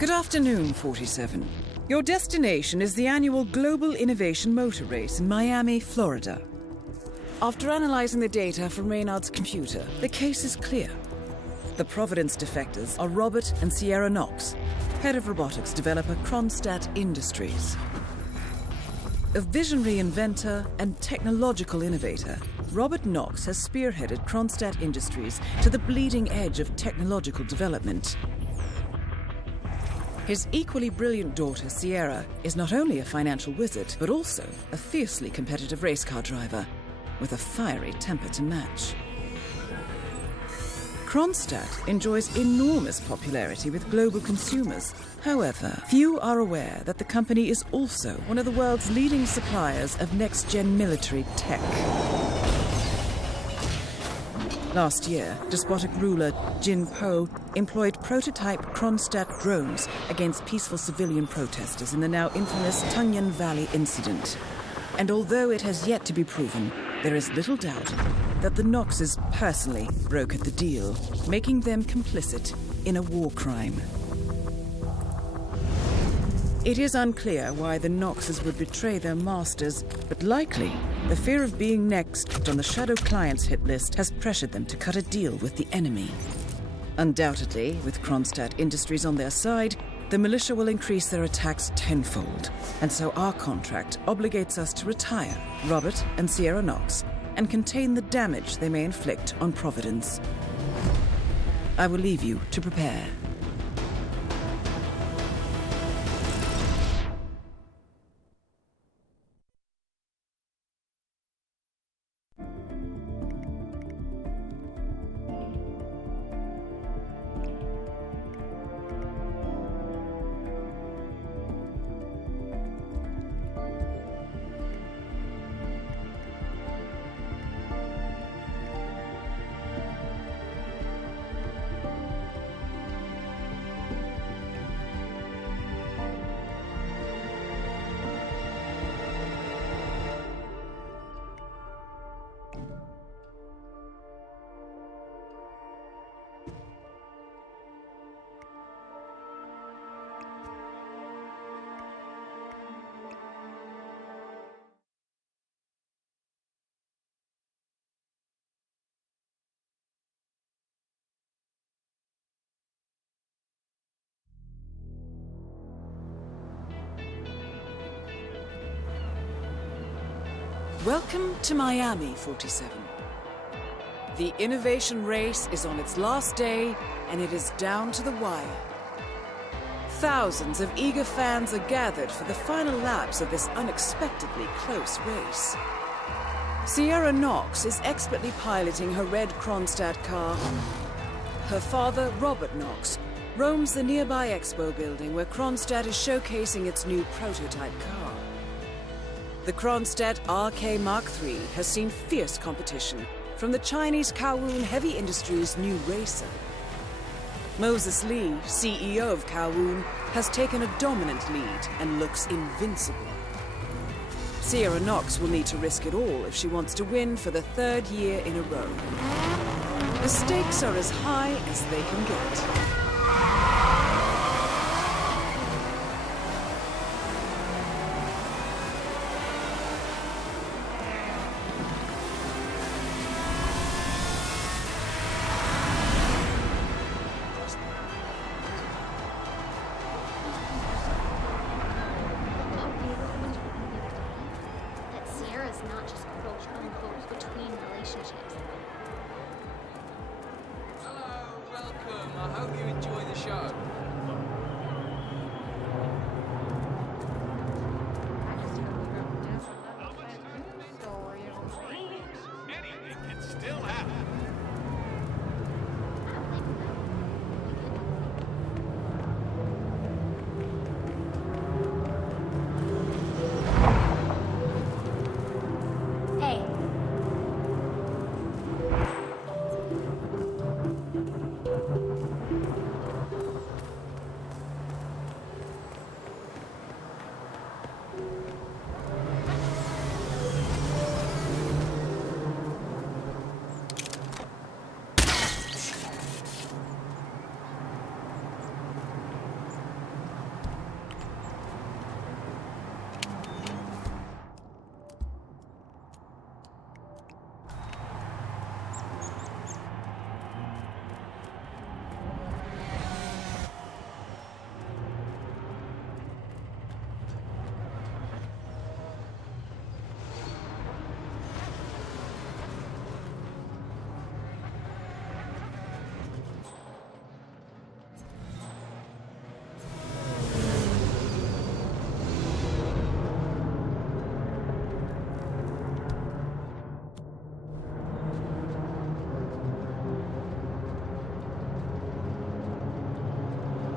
Good afternoon, 47. Your destination is the annual Global Innovation Motor Race in Miami, Florida. After analyzing the data from Reynard's computer, the case is clear. The Providence defectors are Robert and Sierra Knox, head of robotics developer Kronstadt Industries. A visionary inventor and technological innovator, Robert Knox has spearheaded Kronstadt Industries to the bleeding edge of technological development. His equally brilliant daughter, Sierra, is not only a financial wizard, but also a fiercely competitive race car driver, with a fiery temper to match. Kronstadt enjoys enormous popularity with global consumers. However, few are aware that the company is also one of the world's leading suppliers of next-gen military tech. Last year, despotic ruler Jin Po employed prototype Kronstadt drones against peaceful civilian protesters in the now infamous Tungan Valley incident. And although it has yet to be proven, there is little doubt that the Knoxes personally brokered the deal, making them complicit in a war crime. It is unclear why the Knoxes would betray their masters, but likely the fear of being next on the Shadow Clients hit list has pressured them to cut a deal with the enemy. Undoubtedly, with Kronstadt Industries on their side, the militia will increase their attacks tenfold, and so our contract obligates us to retire Robert and Sierra Knox and contain the damage they may inflict on Providence. I will leave you to prepare. Welcome to Miami, 47. The innovation race is on its last day, and it is down to the wire. Thousands of eager fans are gathered for the final laps of this unexpectedly close race. Sierra Knox is expertly piloting her red Kronstadt car. Her father, Robert Knox, roams the nearby expo building where Kronstadt is showcasing its new prototype car. The Kronstadt RK Mark III has seen fierce competition from the Chinese Kowloon Heavy Industries' new racer. Moses Lee, CEO of Kowloon, has taken a dominant lead and looks invincible. Sierra Knox will need to risk it all if she wants to win for the third year in a row. The stakes are as high as they can get.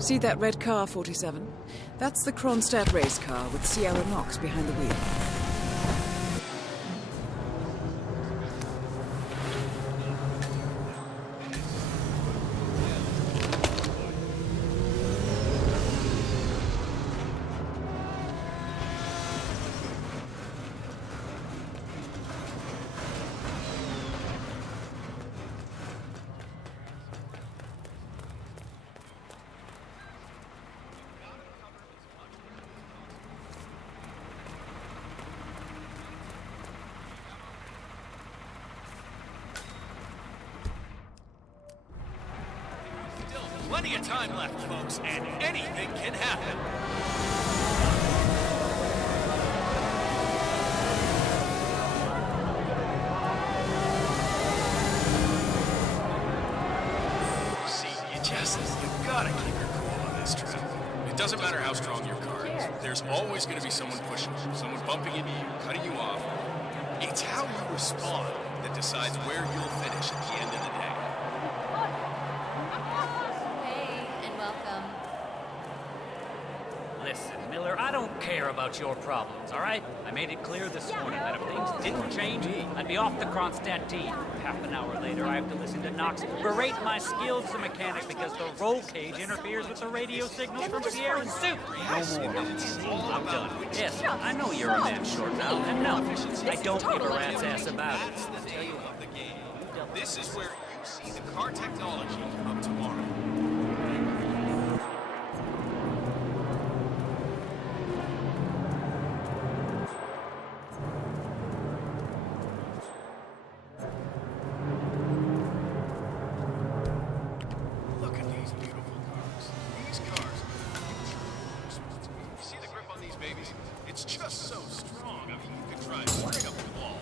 See that red car, 47? That's the Kronstadt race car with Sierra Knox behind the wheel. Plenty of time left, folks, and anything can happen. See, you gotta keep your cool on this trip. It doesn't matter how strong your car is. There's always gonna be someone pushing you, someone bumping into you, cutting you off. It's how you respond that decides where you'll finish at the end of the day. Listen, Miller, I don't care about your problems, all right? I made it clear this morning that if things didn't change, I'd be off the Kronstadt team. Half an hour later, I have to listen to Knox berate my skills as a mechanic because the roll cage interferes with the radio signals from Sierra's suit. No more. I'm done. Yes, I know you're a man short now, and no, I don't give a rat's ass about it. That's the name of the game. This is where you see the car technology of tomorrow. It's just so strong. I mean, you could drive straight up the wall.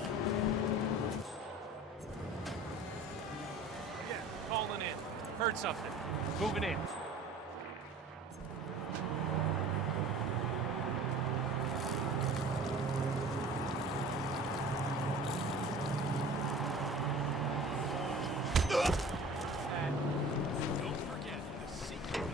Yeah, calling in. Heard something. Moving in. Don't forget the secret.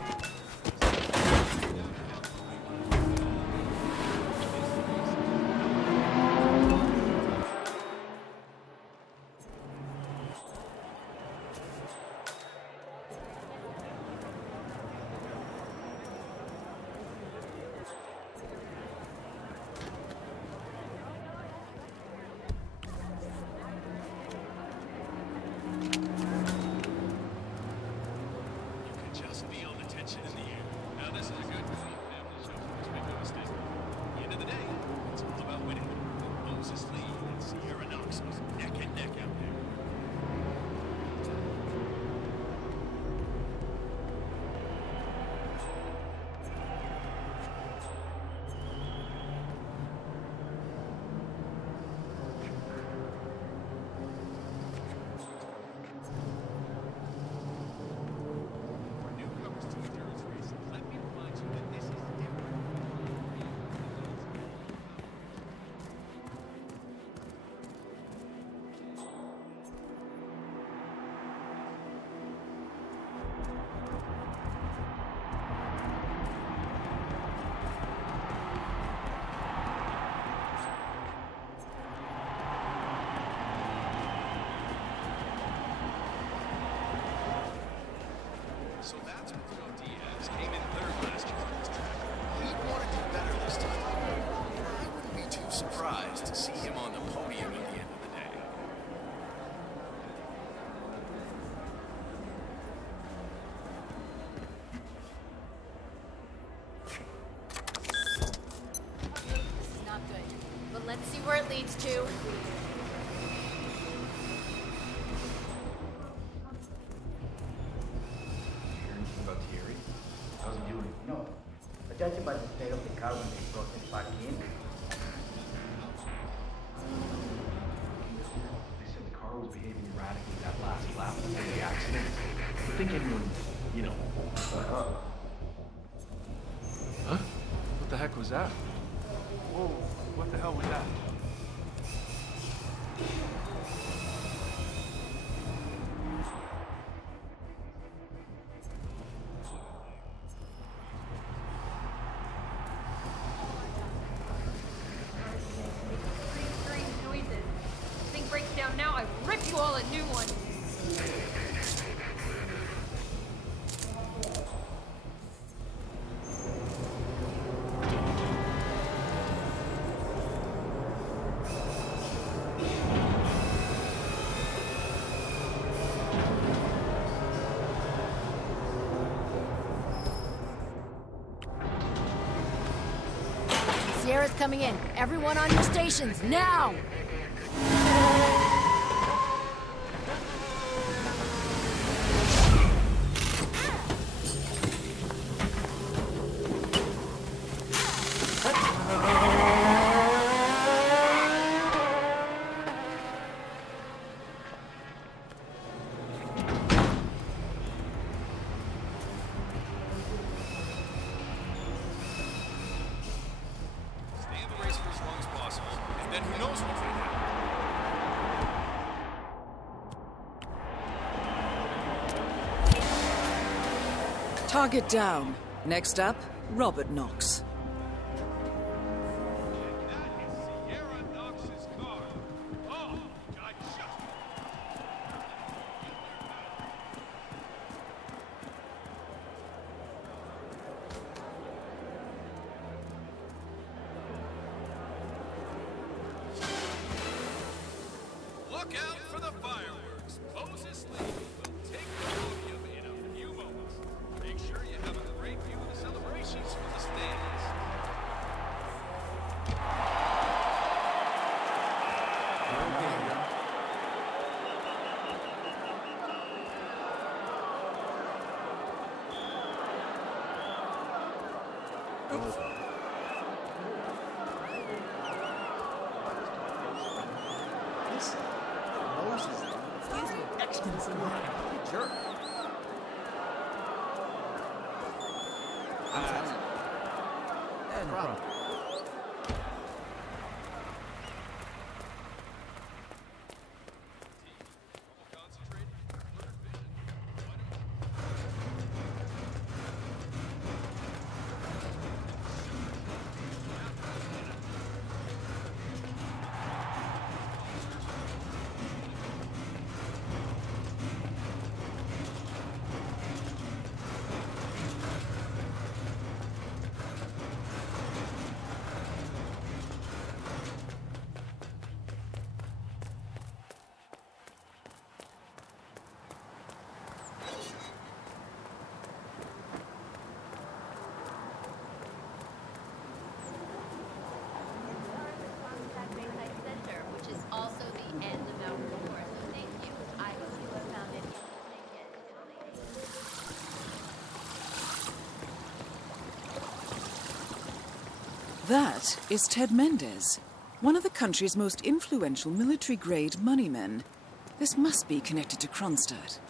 Just feel the tension in the air. Now, this is a good family show, so make no mistake. At the end of the day, it's all about winning. Moses Lee and Sierra Knox was neck and neck out there. So that's Bruno Diaz came in third last year on this track. He'd want to do better this time. I wouldn't be too surprised to see him on the podium at the end of the day. This is not good, but let's see where it leads to. About Thierry? How's he doing? No, but judging by the state of the car when they brought him back in. They said the car was behaving erratically that last lap before the accident. I think anyone, Huh? What the heck was that? Whoa, what the hell was that? Sierra's coming in. Everyone on your stations, now! Stay in the race for as long as possible, and then who knows what's going to happen. Target down. Next up, Robert Knox. That is Sierra Knox's car. Oh, I just... Look out for the fireworks. Moses Lee will take the podium in a few moments. Make sure you have a great view of the celebrations from the stands. Which is also the end of our tour. So thank you. I hope you have found it interesting. That is Ted Mendez, one of the country's most influential military-grade moneymen. This must be connected to Kronstadt.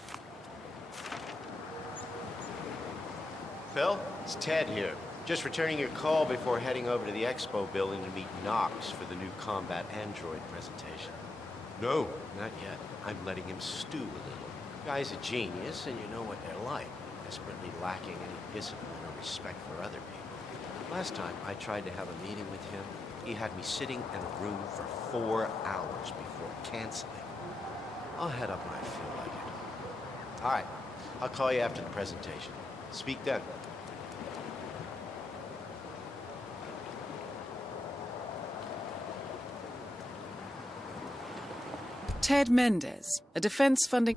Phil, it's Ted here. Just returning your call before heading over to the expo building to meet Knox for the new combat android presentation. No, not yet. I'm letting him stew a little. Guy's a genius, and you know what they're like. Desperately lacking any discipline or respect for other people. Last time I tried to have a meeting with him, he had me sitting in a room for 4 hours before canceling. I'll head up when I feel like it. All right, I'll call you after the presentation. Speak then. Ted Mendez, a defense funding...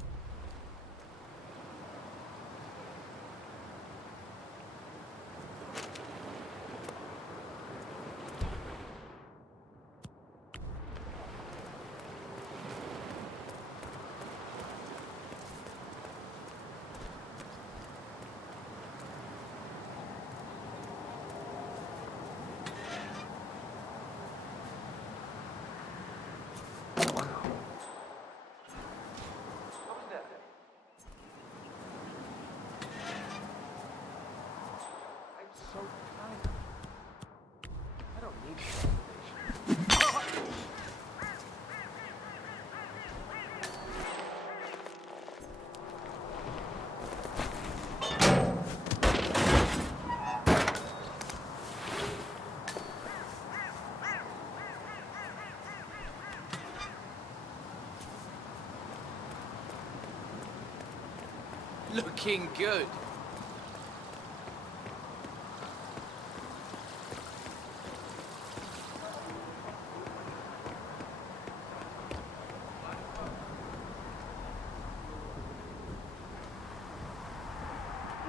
Looking good.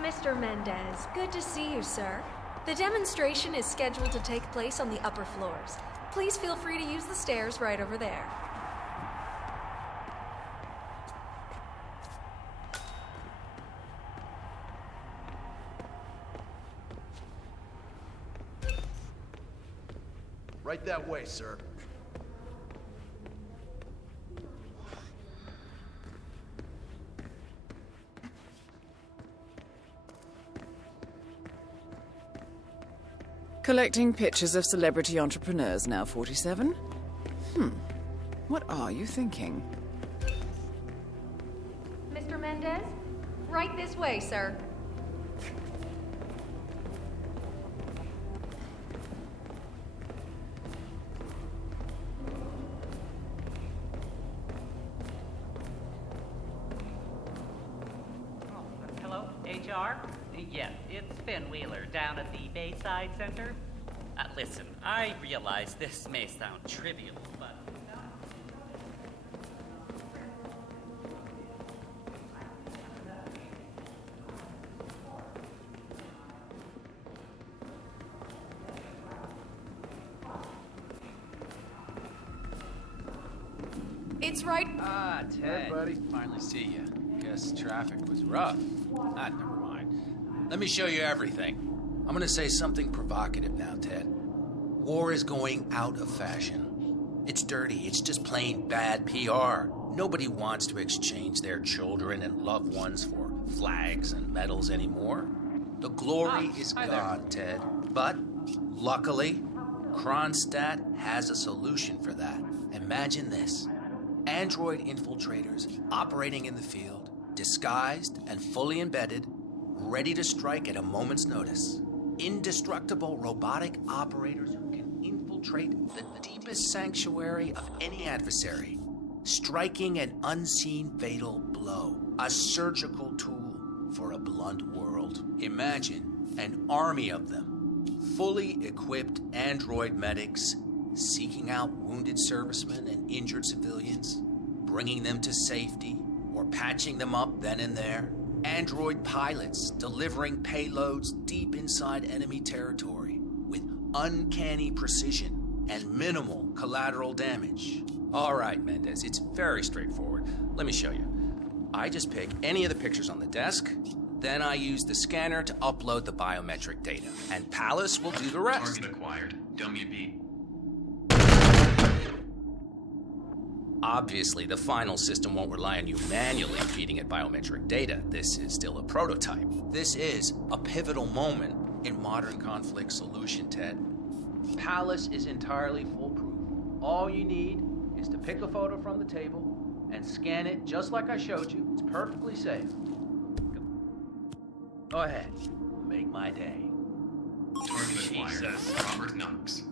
Mr. Mendez, good to see you, sir. The demonstration is scheduled to take place on the upper floors. Please feel free to use the stairs right over there. Right that way, sir. Collecting pictures of celebrity entrepreneurs now, 47? What are you thinking? Mr. Mendez? Right this way, sir. Hello, HR? Yes, it's Finn Wheeler down at the Bayside Center. Listen, I realize this may sound trivial, but... It's right... Ted. buddy. Finally see you. Guess traffic was rough. Never mind. Let me show you everything. I'm gonna say something provocative now, Ted. War is going out of fashion. It's dirty. It's just plain bad PR. Nobody wants to exchange their children and loved ones for flags and medals anymore. The glory is gone, Ted. But, luckily, Kronstadt has a solution for that. Imagine this. Android infiltrators operating in the field, disguised and fully embedded, ready to strike at a moment's notice. Indestructible robotic operators who can infiltrate the deepest sanctuary of any adversary, striking an unseen fatal blow, a surgical tool for a blunt world. Imagine an army of them, fully equipped android medics seeking out wounded servicemen and injured civilians, bringing them to safety or patching them up then and there. Android pilots delivering payloads deep inside enemy territory with uncanny precision and minimal collateral damage. All right, Mendez, it's very straightforward. Let me show you. I just pick any of the pictures on the desk, then I use the scanner to upload the biometric data, and Palace will do the rest. Target acquired. WB. Obviously, the final system won't rely on you manually feeding it biometric data. This is still a prototype. This is a pivotal moment in modern conflict solution, Ted. Palace is entirely foolproof. All you need is to pick a photo from the table and scan it just like I showed you. It's perfectly safe. Go ahead. Make my day. Target acquired. Robert Knox.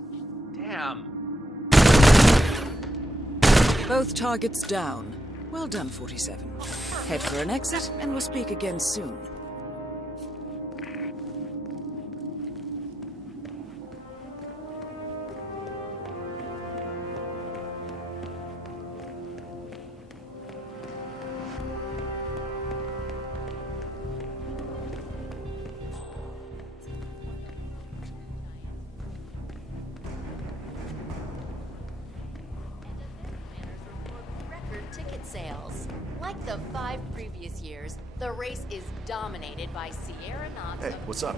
Damn. Both targets down. Well done, 47. Head for an exit, and we'll speak again soon. Ticket sales. Like the 5 previous years, the race is dominated by Sierra Knox. Hey, what's up?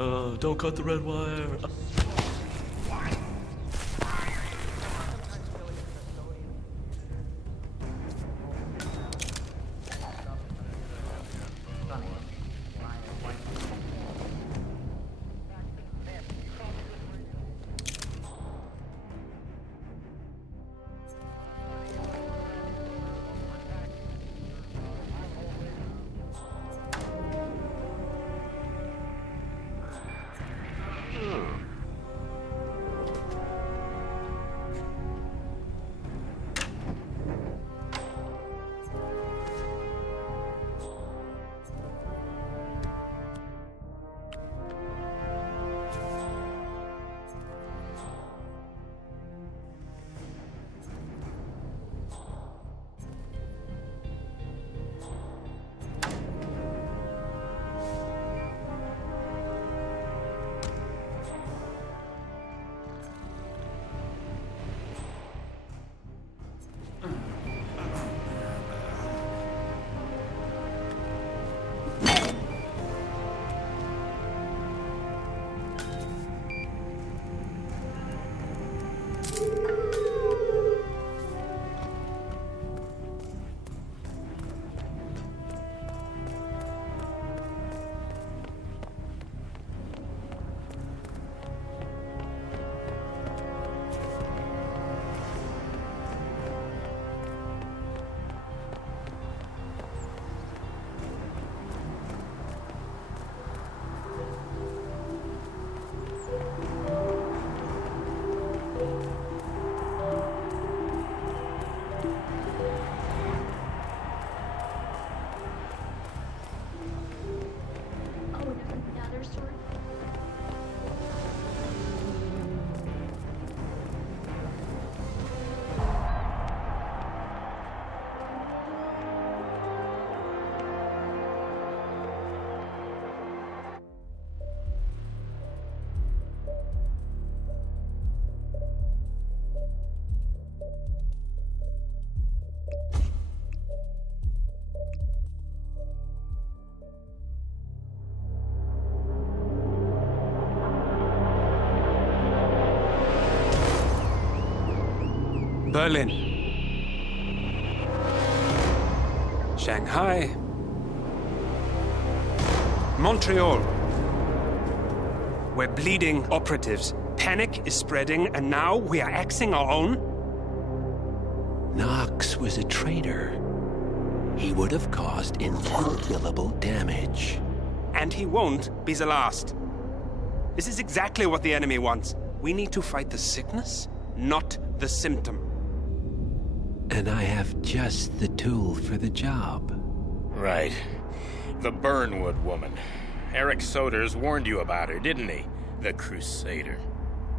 Don't cut the red wire. Berlin, Shanghai, Montreal. We're bleeding operatives. Panic is spreading, and now we are axing our own? Knox was a traitor. He would have caused incalculable damage. And he won't be the last. This is exactly what the enemy wants. We need to fight the sickness, not the symptom. And I have just the tool for the job. Right. The Burnwood woman. Eric Soders warned you about her, didn't he? The Crusader.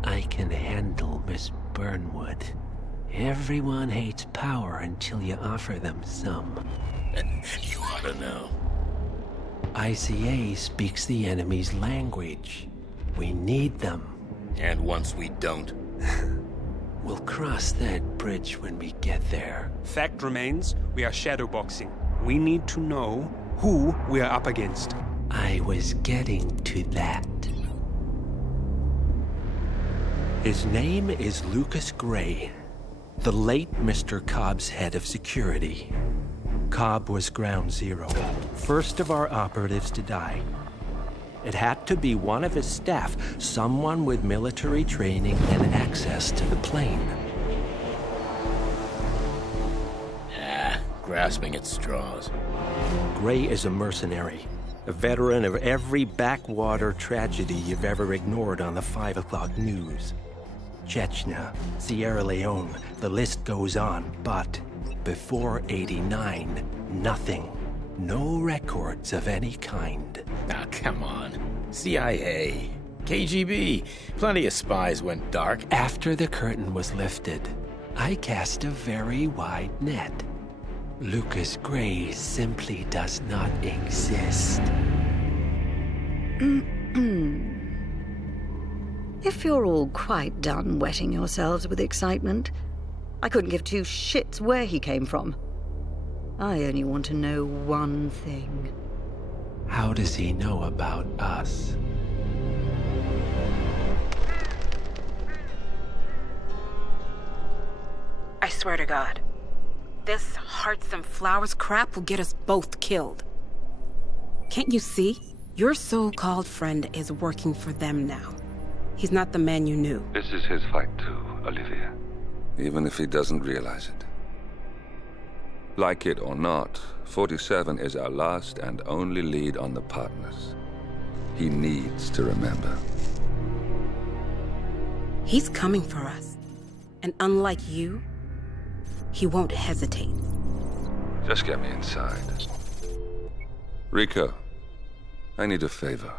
I can handle Miss Burnwood. Everyone hates power until you offer them some. You ought to know. ICA speaks the enemy's language. We need them. And once we don't? We'll cross that bridge when we get there. Fact remains, we are shadowboxing. We need to know who we are up against. I was getting to that. His name is Lucas Gray, the late Mr. Cobb's head of security. Cobb was ground zero, first of our operatives to die. It had to be one of his staff, someone with military training and access to the plane. Grasping at straws. Gray is a mercenary, a veteran of every backwater tragedy you've ever ignored on the 5 o'clock news. Chechnya, Sierra Leone, the list goes on, but before '89, nothing. No records of any kind. Ah, come on. CIA, KGB, plenty of spies went dark. After the curtain was lifted, I cast a very wide net. Lucas Gray simply does not exist. If you're all quite done wetting yourselves with excitement, I couldn't give two shits where he came from. I only want to know one thing. How does he know about us? swear to God. This hearts and flowers crap will get us both killed. Can't you see? Your so-called friend is working for them now. He's not the man you knew. This is his fight too, Olivia. Even if he doesn't realize it. Like it or not, 47 is our last and only lead on the partners. He needs to remember. He's coming for us. And unlike you, he won't hesitate. Just get me inside. Rico, I need a favor.